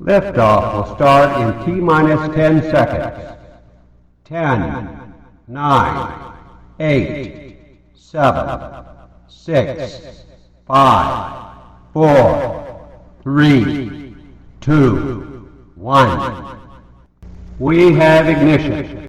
Liftoff will start in T-minus 10 seconds. 10, 9, 8, 7, 6, 5, 4, 3, 2, 1. We have ignition.